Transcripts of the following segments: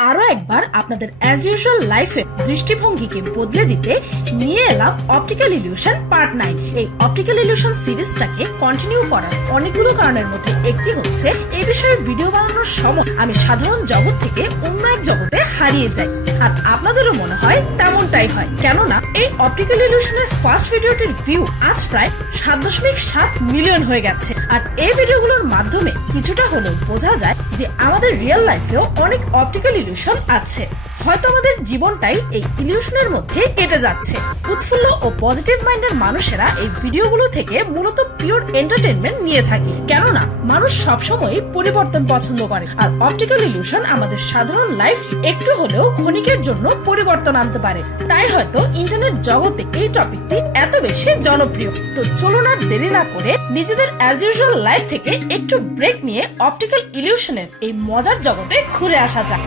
আরো একবার আপনাদের অ্যাজ ইউজুয়াল লাইফের দৃষ্টিভঙ্গিকে বদলে দিতে নিয়ে এলাম অপটিক্যাল ইলিউশন পার্ট 9। এই অপটিক্যাল ইলিউশন সিরিজটাকে কন্টিনিউ করার অনেকগুলো কারণের মধ্যে একটি হচ্ছে এই বিষয়ে ভিডিও বানানোর সময় আমি সাধারণ জগৎ থেকে অন্য এক জগতে হারিয়ে যাই, আর আপনাদেরও মনে হয় তেমনটাই হয়। কেননা এই অপটিক্যাল ইলিউশনের ফার্স্ট ভিডিওটির ভিউ আজ প্রায় 7.7 মিলিয়ন হয়ে গেছে। আর এই ভিডিওগুলোর মাধ্যমে কিছুটা হলেও বোঝা যায় যে আমাদের রিয়েল লাইফেও অনেক অপটিক্যাল ইলিউশন আছে। হয়তো আমাদের জীবনটাই এই ইলিউশনের মধ্যে কেটে যাচ্ছে। উৎফুল্ল ও পজিটিভ মাইন্ডের মানুষেরা এই ভিডিওগুলো থেকে মূলত পিওর এন্টারটেইনমেন্ট নিয়ে থাকে, কেননা মানুষ সবসময় পরিবর্তন পছন্দ করে, আর অপটিক্যাল ইলিউশন আমাদের সাধারণ লাইফ একটু হলেও ক্ষণিকের জন্য পরিবর্তন আনতে পারে। তাই হয়তো ইন্টারনেট জগতে এই টপিকটি এত বেশি জনপ্রিয়। তো চলুন আর দেরি না করে নিজেদের অ্যাজ ইউজুয়াল লাইফ থেকে একটু ব্রেক নিয়ে অপটিক্যাল ইলিউশনের এই মজার জগতে ঘুরে আসা যাক।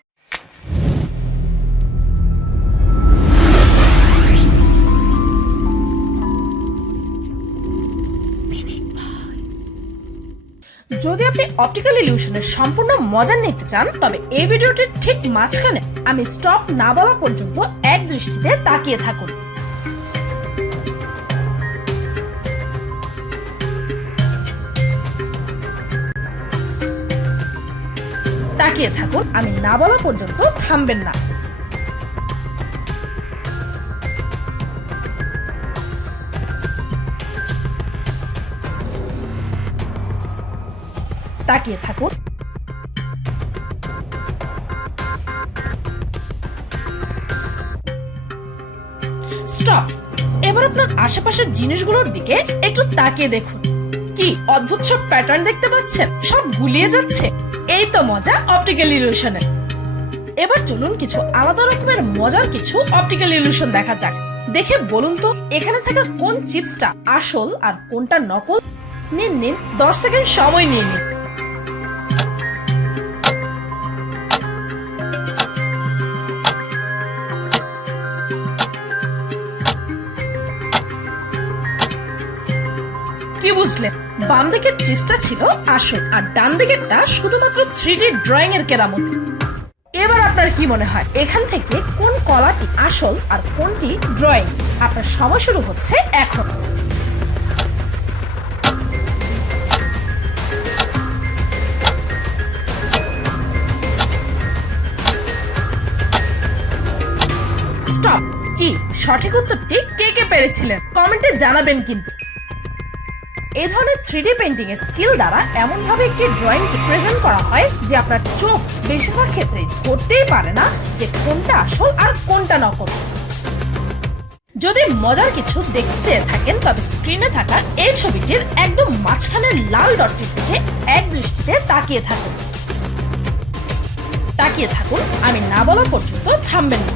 যদি আপনি অপটিক্যাল ইলিউশনের সম্পূর্ণ মজা নিতে চান, তবে এই ভিডিওটির ঠিক মাঝখানে আমি স্টপ না বলা পর্যন্ত এক দৃষ্টিতে তাকিয়ে থাকুন। তাকিয়ে থাকুন, আমি না বলা পর্যন্ত থামবেন না। তাকিয়ে থাকুন। স্টপ। এবার আপনার আশেপাশের জিনিসগুলোর দিকে একটু তাকিয়ে দেখুন। কি অদ্ভুত সব প্যাটার্ন দেখতে পাচ্ছেন? সব গুলিয়ে যাচ্ছে। এই তো মজা অপটিক্যাল ইলিউশনের। এবার চলুন কিছু আলাদা রকমের মজার কিছু অপটিক্যাল ইলিউশন দেখা যাক। দেখে বলুন তো এখানে থাকা কোন চিপসটা আসল আর কোনটা নকল? নিন 10 সেকেন্ড সময় নিয়ে নিন। কি বুঝলেন? বাম দিকের চিপসটা ছিল আসল, আর ডান দিকেরটা শুধুমাত্র 3D ড্রয়িং এর কেরামতি। এবার আপনার কি মনে হয় এখান থেকে কোন কলাটি আসল আর কোনটি ড্রয়িং? আপনার সময় শুরু হচ্ছে এখন। স্টপ। কি সঠিক উত্তরটি কে পেরেছিলেন কমেন্টে জানাবেন কিন্তু। এই ধরনের 3D পেইন্টিং এর স্কিল দ্বারা এমন ভাবে একটি ড্রয়িং কে প্রেজেন্ট করা হয় যে আপনার চোখ বেশিরভাগ ক্ষেত্রে ধরতেই পারে না যে কোনটা আসল আর কোনটা নকল। যদি মজার কিছু দেখতে থাকেন তবে স্ক্রিনে থাকা এই ছবিটির একদম মাঝখানের লাল ডটটির দিকে এক দৃষ্টিতে তাকিয়ে থাকুন। তাকিয়ে থাকুন, আমি না বলা পর্যন্ত থামবেন না।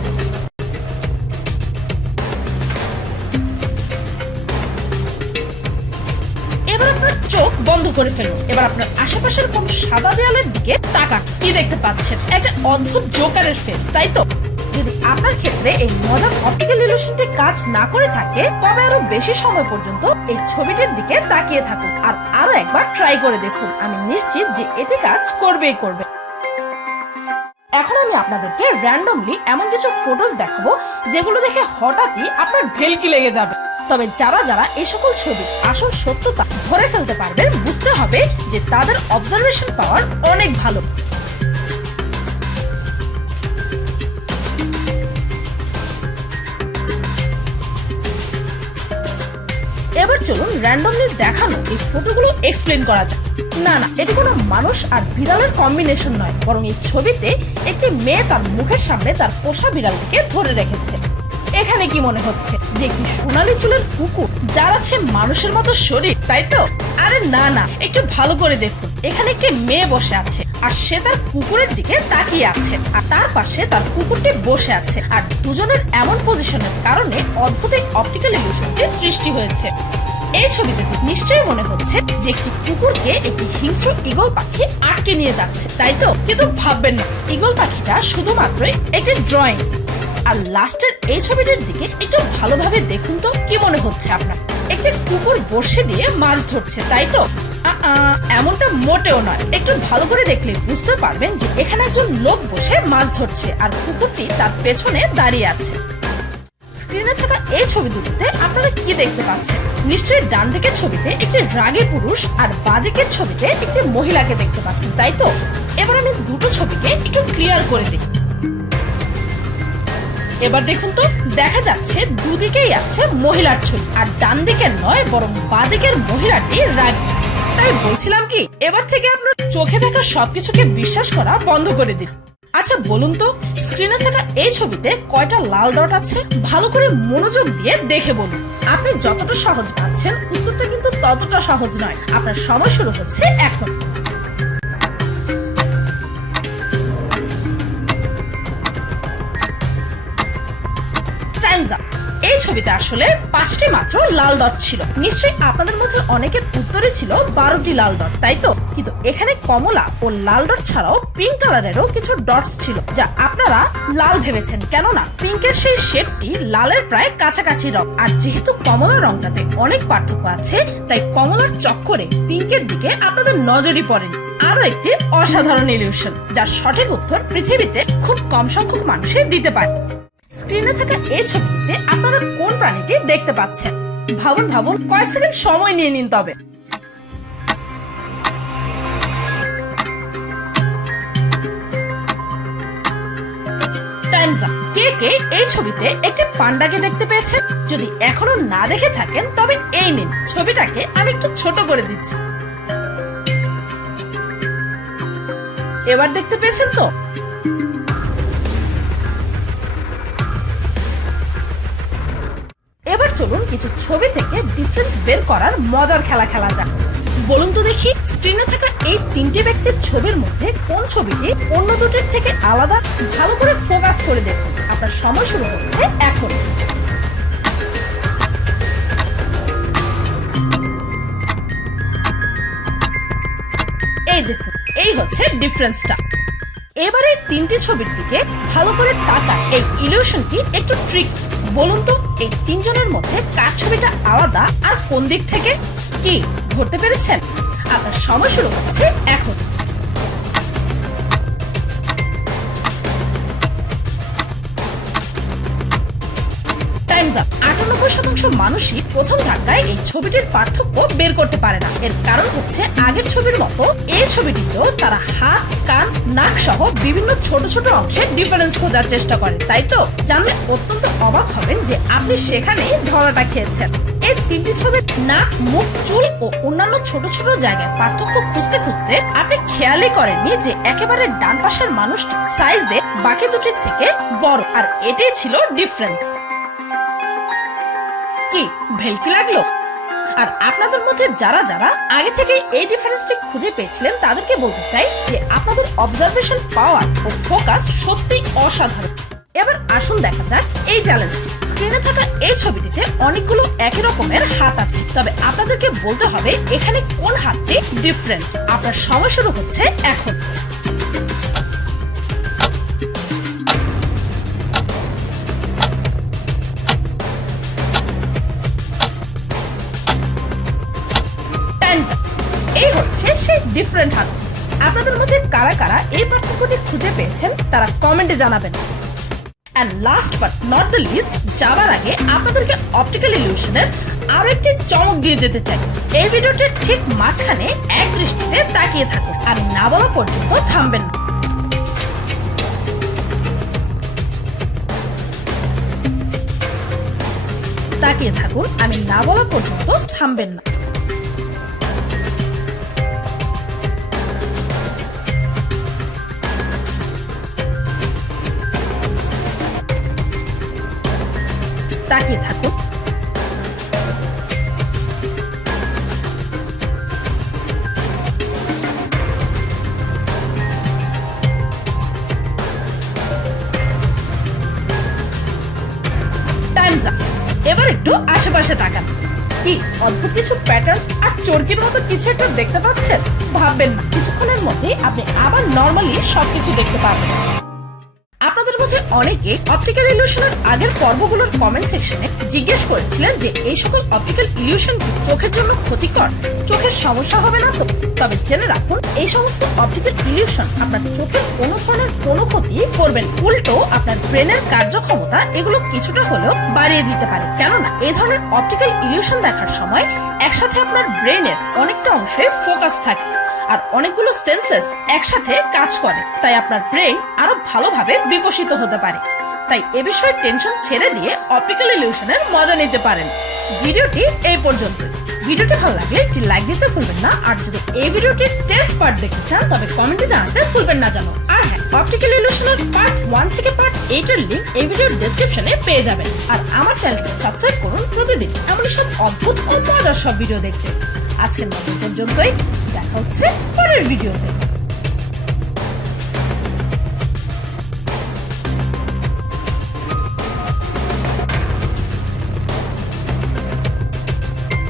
এবার আপনার চোখ বন্ধ করে ফেলুন। এবার আপনার আশেপাশের কোন সাদা দেয়ালের দিকে তাকান। কি দেখতে পাচ্ছেন? একটা অদ্ভুত জোকারের ফেস, তাই তো? যদি আপনার ক্ষেত্রে এই মজার অপটিক্যাল ইলিউশনটি কাজ না করে থাকে তবে আরো বেশি সময় পর্যন্ত এই ছবিটির দিকে তাকিয়ে থাকুন আর আরো একবার ট্রাই করে দেখুন। আমি নিশ্চিত যে এটি কাজ করবেই করবে। এখন আমি আপনাদেরকে র্যান্ডমলি এমন কিছু ফটোজ দেখাবো যেগুলো দেখে হঠাৎই আপনার ভেলকি লেগে যাবে। তবে যারা এই সকল ছবি আসল সত্যতা ধরে ফেলতে পারবেন, বুঝতে হবে যে তাদের অবজারভেশন পাওয়ার অনেক ভালো। এবার চলুন র্যান্ডমলি দেখানো এই ফটোগুলো এক্সপ্লেন করা যাক। না, এটি কোনো মানুষ আর বিড়ালের কম্বিনেশন নয়, বরং এই ছবিতে একটি মেয়ে তার মুখের সামনে তার পোষা বিড়ালটিকে ধরে রেখেছে। এখানে কি মনে হচ্ছে যে একটি সোনালী চুলের কুকুর যার আছে মানুষের মতো শরীর, তাই তো? আরে না, একটু ভালো করে দেখুন। এখানে একটি মেয়ে বসে আছে আর সে তার কুকুরের দিকে তাকিয়ে আছে, আর তার পাশে তার কুকুরটি বসে আছে, আর দুজনের এমন পজিশনের কারণে অদ্ভুত অপটিক্যাল ইলিউশনটি সৃষ্টি হয়েছে। এই ছবিতে নিশ্চয়ই মনে হচ্ছে যে একটি কুকুরকে একটি হিংস্র ঈগল পাখি আটকে নিয়ে যাচ্ছে, তাই তো? কিন্তু ভাববেন না, ঈগল পাখিটা শুধুমাত্রই একটি ড্রয়িং। আর লাস্টের এই ছবিটির দিকে একটু ভালোভাবে দেখুন তো কি মনে হচ্ছে আপনার? একটি কুকুর বর্ষে দিয়ে মাছ ধরছে, তাই তো? এমনটা মোটেও নয়। একটু ভালো করে দেখলে বুঝতে পারবেন যে এখানে একজন লোক বসে মাছ ধরছে আর কুকুরটি তার পেছনে দাঁড়িয়ে আছে। স্ক্রিনে থাকা এই ছবি দুটোতে আপনারা কি দেখতে পাচ্ছেন? নিশ্চয়ই ডান দিকের ছবিতে একটি রাগী পুরুষ আর বাঁ দিকের ছবিতে একটি মহিলাকে দেখতে পাচ্ছেন, তাই তো? এবার আমি দুটো ছবিকে একটু ক্লিয়ার করে দিই। এবার দেখুন তো, দেখা যাচ্ছে দুদিকেই আছে মহিলার ছবি, আর ডান দিকের নয় বরং বাঁ দিকের মহিলাটি রাগী। তাই বলছিলাম কি, এবার থেকে আপনার চোখে থাকা সবকিছুকে বিশ্বাস করা বন্ধ করে দিন। আচ্ছা বলুন তো, স্ক্রিনে থাকা এই ছবিতে কয়টা লাল ডট আছে? ভালো করে মনোযোগ দিয়ে দেখে বলুন। আপনি যতটা সহজ ভাবছেন, উত্তরটা কিন্তু ততটা সহজ নয়। আপনার সময় শুরু হচ্ছে এখন। এই ছবিতে আসলে 5টি মাত্র লাল ডট ছিল। নিশ্চয়ই আপনাদের মধ্যে অনেকের উত্তরে ছিল 12টি লাল ডট, তাই তো? কিন্তু এখানে কমলা ও লাল ডট ছাড়াও পিঙ্ক কালারেরও কিছু ডটস ছিল, যা আপনারা লাল ভেবেছেন, কেননা পিঙ্কের সেই শেডটি লালের প্রায় কাছাকাছি রং। আর যেহেতু কমলা রংটাতে অনেক পার্থক্য আছে, তাই কমলার চক্করে পিঙ্কের দিকে আপনাদের নজরই পড়েনি। আরো একটি অসাধারণ ইলিউশন, যার সঠিক উত্তর পৃথিবীতে খুব কম সংখ্যক মানুষই দিতে পারে। স্ক্রিনে থাকা এই ছবিটিতে আপনারা কোন প্রাণীটি দেখতে পাচ্ছেন? ভাবুন ভাবুন, কয়েক সেকেন্ড সময় নিয়ে নিন। তবে টাইমস আপ। কে কে এই ছবিতে একটি পান্ডাকে দেখতে পেয়েছেন? যদি এখনো না দেখে থাকেন তবে এই নিন, ছবিটাকে আমি একটু ছোট করে দিচ্ছি। এবার দেখতে পেয়েছেন তো? এবার চলুন কিছু ছবি থেকে ডিফারেন্স বের করার মজার খেলা খেলা যাক। বলুন তো দেখি, স্ক্রিনে থাকা এই 3টি ব্যক্তির ছবির মধ্যে কোন ছবিটি অন্য দুটির থেকে আলাদা? ভালো করে ফোকাস করে দেখুন। আপনার সময় শুরু হচ্ছে এখন। এই দেখুন, এই হচ্ছে ডিফারেন্সটা। এবারে 3টি ছবির দিকে ভালো করে তাকান। এই ইলিউশনটি একটু ট্রিক। বলুন তো, এই 3 জনের মধ্যে কার ছবিটা আলাদা আর কোন দিক থেকে? কি ধরতে পেরেছেন? আপনার সময় শুরু হচ্ছে এখন। Times up. 98% মানুষই প্রথম ধাক্কায় এই ছবিটির পার্থক্য বের করতে পারে না। এর কারণ হচ্ছে আগের ছবির মতো এই ছবিটিতেও তারা হাত, কান, নাক সহ বিভিন্ন ছোট ছোট অংশে ডিফারেন্স খোঁজার চেষ্টা করে, তাই তো? জানলে অত্যন্ত অবাক হবেন যে আপনি সেখানেই ধরাটা খেয়েছেন। এই 3টি ছবির নাক, মুখ, চুল ও অন্যান্য ছোট ছোট জায়গায় পার্থক্য খুঁজতে খুঁজতে আপনি খেয়ালই করেননি যে একেবারে ডান পাশের মানুষটি সাইজে বাকি দুটির থেকে বড়, আর এটাই ছিল ডিফারেন্স। কি ভেলকি লাগলো? আর আপনাদের মধ্যে যারা যারা আগে থেকে এই ডিফারেন্সটি খুঁজে পেয়েছিলেন, তাদেরকে বলতে চাই যে আপনাদের অবজারভেশন পাওয়ার ও ফোকাস সত্যি অসাধারণ। এবার আসুন দেখা যাক এই চ্যালেঞ্জটি। স্ক্রিনে থাকা এই ছবিটিতে অনেকগুলো একই রকমের হাত আছে, তবে আপনাদেরকে বলতে হবে এখানে কোন হাতটি ডিফারেন্ট। আপনার সময় শুরু হচ্ছে এখন। এই হচ্ছে সেই ডিফারেন্ট হাত। আপনাদের মধ্যে কারা কারা এই পার্থক্যটি খুঁজে পেয়েছেন তারা কমেন্টে জানাবেন। And last but not the least, যাবার আগে আপনাদেরকে অপটিক্যাল ইলিউশনের আরো একটি চমক দিয়ে যেতে চাই। এই ভিডিওটির ঠিক মাঝখানে এক দৃষ্টিতে তাকিয়ে থাকুন, আমি না বলা পর্যন্ত থামবেন না। তাকিয়ে থাকুন, আমি না বলা পর্যন্ত থামবেন না। তাকিয়ে থাকুন। Times up. এবার একটু আশেপাশে তাকান। কি অদ্ভুত কিছু প্যাটার্ন আর চরকির মতো কিছু একটা দেখতে পাচ্ছেন? ভাববেন না, কিছুক্ষণের মধ্যে আপনি আবার নরমালি সবকিছু দেখতে পাবেন। আপনাদের মধ্যে অনেকে অপটিক্যাল ইলিউশনের আগের পর্বগুলোর কমেন্ট সেকশনে জিজ্ঞেস করেছিলেন যে এই সকল অপটিক্যাল ইলিউশন কি চোখের জন্য ক্ষতিকর, চোখের সমস্যা হবে না তো? তবে জেনে রাখুন, এই সমস্ত অপটিক্যাল ইলিউশন আপনার চোখের কোনো ধরনের কোনো ক্ষতি করবেন, উল্টো আপনার ব্রেনের কার্যক্ষমতা এগুলো কিছুটা হলেও বাড়িয়ে দিতে পারে। কেননা এই ধরনের অপটিক্যাল ইলিউশন দেখার সময় একসাথে আপনার ব্রেনের অনেকটা অংশে ফোকাস থাকে আর অনেকগুলো সেন্সেস একসাথে কাজ করে, তাই আপনার ব্রেন আরো ভালোভাবে বিকশিত হতে পারে। তাই এ বিষয়ে টেনশন ছেড়ে দিয়ে অপটিক্যাল ইলিউশনের মজা নিতে পারেন। ভিডিওটি এই পর্যন্ত। ভিডিওটি ভালো লাগলে একটি লাইক দিতে ভুলবেন না, আর যদি এই ভিডিওটির 10th পার্ট দেখতে চান তবে কমেন্টে জানাতে ভুলবেন না জানো। আর হ্যাঁ, অপটিক্যাল ইলিউশনের পার্ট 1 থেকে পার্ট 8 এর লিংক এই ভিডিওর ডেসক্রিপশনে পেয়ে যাবেন। আর আমার চ্যানেলটি সাবস্ক্রাইব করুন প্রতিদিন এমন সব অদ্ভুত ও মজার সব ভিডিও দেখতে। আজকের মতো পর্যন্তই, দেখা হচ্ছে পরের ভিডিওতে।